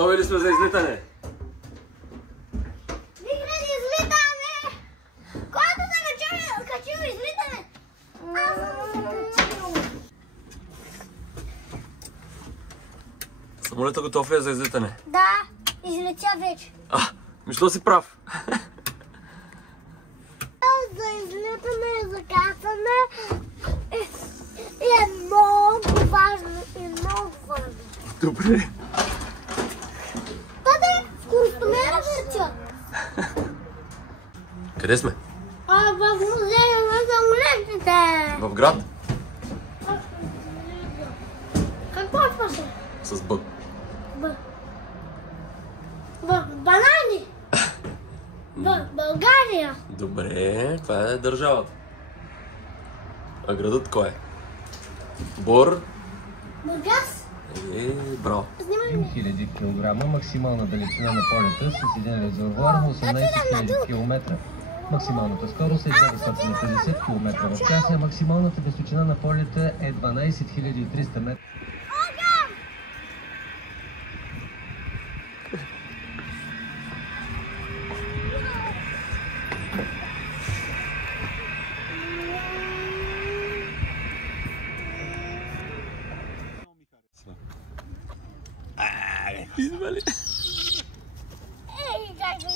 Готови ли сме за излитане? Викрен, излитаме! Който се качил, излитаме! Аз съм се качил! Самолета готов ли е за излитане? Да, излетя вече. Мишло си прав. За излитане и за кацане е много важно и много важно. Добре. Таде, скоростомера въртя. Къде сме? В музея на самолетите. В град? Какво пише? С Б. В банани. В България. Добре, това е държавата. А градът кой е? Бор. Бургас. Браво. 1000 кг, максимална далечина на полета с един резервуар 18 000 км. Максималната скорост е 950 км в час, а максималната височина на полета е 12 300 метра. Извали. Ей, как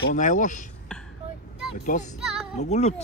То най-лош. Е, то много лют.